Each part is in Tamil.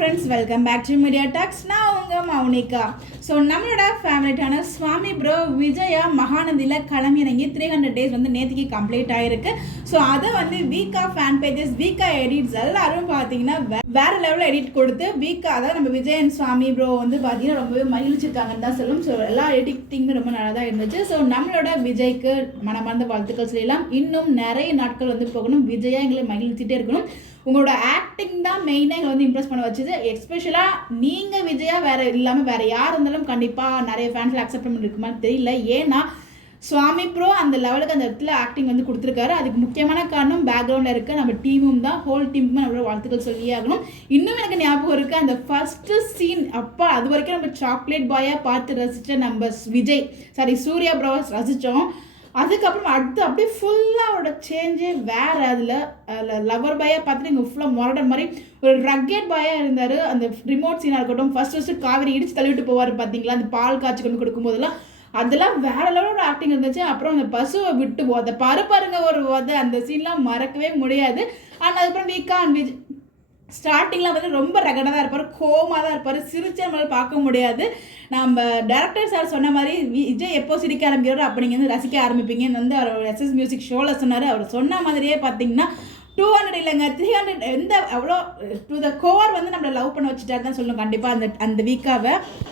friends, welcome back to Media Talks. நான் உங்க மௌனிகா. ஸோ நம்மளோட ஃபேவரட்டான சுவாமி ப்ரோ விஜயா மகாநதியில் களமிறங்கி 300 days வந்து நேற்றுக்கு கம்ப்ளீட் ஆகிருக்கு. ஸோ அதை வந்து வீக்கா ஃபேன் பேஜஸ் வீக்கா எடிட்ஸ் எல்லாரும் பார்த்தீங்கன்னா வேறு லெவலில் எடிட் கொடுத்து வீக்கா அதாவது நம்ம விஜயன் சுவாமி ப்ரோ வந்து பார்த்தீங்கன்னா ரொம்பவே மகிழ்ச்சிருக்காங்கன்னு தான் சொல்லும். ஸோ எல்லா எடிட்டிங்கும் ரொம்ப நல்லா தான் இருந்துச்சு. ஸோ நம்மளோட விஜய்க்கு மனமார்ந்த வாழ்த்துக்கள் சொல்லலாம். இன்னும் நிறைய நாட்கள் வந்து போகணும். விஜயா எங்களை மகிழ்ச்சிட்டே இருக்கணும். உங்களோட ஆக்டிங் தான் மெயினாக எங்களை வந்து இம்ப்ரெஸ் பண்ண வச்சுது. எஸ்பெஷலாக நீங்கள் விஜயா வேறு இல்லாமல் வேறு யார் இருந்தாலும் கண்டிப்பாக நிறைய ஃபேன்ஸில் அக்செப்ட் பண்ணி இருக்குமான்னு தெரியல. ஏன்னா சுவாமி ப்ரோ அந்த லெவலுக்கு அந்த இடத்துல ஆக்டிங் வந்து கொடுத்துருக்காரு. அதுக்கு முக்கியமான காரணம் பேக்ரவுண்டில் இருக்க நம்ம டீமும் தான். ஹோல் டீமுக்கும் நம்மளோட வாழ்த்துக்கள் சொல்லியே ஆகணும். இன்னும் எனக்கு ஞாபகம் இருக்குது அந்த ஃபஸ்ட்டு சீன் அப்போ அது வரைக்கும் நம்ம சாக்லேட் பாயாக பார்த்து ரசித்த நம்ம சூர்யா ப்ரோ ரசித்தோம். அதுக்கப்புறம் அடுத்து அப்படியே ஃபுல்லாக அவரோட சேஞ்சே வேறு. அதில் லவர் பாயாக பார்த்துட்டு இங்கே ஃபுல்லாக மொரடன் மாதிரி ஒரு ரக்கெட் பாயாக இருந்தார். அந்த ரிமோட் சீனாக இருக்கட்டும், ஃபஸ்ட்டு காவேரி இடிச்சு தள்ளிவிட்டு போவார் பார்த்தீங்களா, அந்த பால் காய்ச்சி கொண்டு கொடுக்கும்போதெல்லாம் அதெல்லாம் வேற லெவலோட ஆக்டிங் இருந்துச்சு. அப்புறம் அந்த பசுவை விட்டு போத பாருங்க ஒரு அந்த சீன்லாம் மறக்கவே முடியாது. அண்ட் அதுக்கப்புறம் வீக்கா அண்ட் ஸ்டார்டிங்கில் வந்து ரொம்ப ரகடாக தான் இருப்பார், கோமாக தான் இருப்பார், சிரிச்ச நம்மளால் பார்க்க முடியாது. நம்ம டேரக்டர் சார் சொன்ன மாதிரி விஜய் எப்போ சிரிக்க ஆரம்பிக்கிறாரோ அப்போ நீங்கள் வந்து ரசிக்க ஆரம்பிப்பீங்கன்னு வந்து அவர் SS மியூசிக் ஷோவில் சொன்னார். அவர் சொன்ன மாதிரியே பார்த்தீங்கன்னா 200 இல்லைங்க 300 எந்த அவ்வளோ டு த கோர் வந்து நம்மளை லவ் பண்ண வச்சுட்டாரு தான் சொல்லணும். கண்டிப்பாக அந்த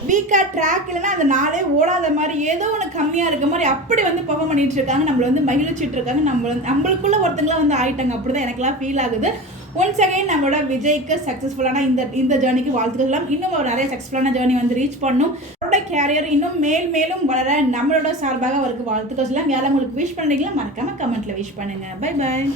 வீக்கா ட்ராக் இல்லைன்னா அந்த நாளே ஓடாத மாதிரி ஏதோ ஒன்று கம்மியாக இருக்க மாதிரி அப்படி வந்து பர்ஃபார்ம் பண்ணிட்டு இருக்காங்க. நம்மளை வந்து மகிழ்ச்சிட்டு இருக்காங்க. நம்மளுக்குள்ள ஒருத்தங்களாம் வந்து ஆயிட்டாங்க. அப்படி தான் எனக்குலாம் ஃபீல் ஆகுது. ஒன்ஸ் அகைன் நம்மளோட விஜய்க்கு சக்ஸஸ்ஃபுல்லான இந்த ஜேர்னிக்கு வாழ்த்துக்கலாம். இன்னும் ஒரு நிறைய சக்ஸஸ்ஃபுல்லான ஜேர்னி வந்து ரீச் பண்ணும். அவரோட கேரியர் இன்னும் மேலும் வளர நம்மளோட சார்பாக அவருக்கு வாழ்த்துக்கள் சொல்லலாம். யாரும் உங்களுக்கு விஷ் பண்ணுறீங்களா மறக்காம கமெண்ட்ல விஷ் பண்ணுங்க. Bye bye.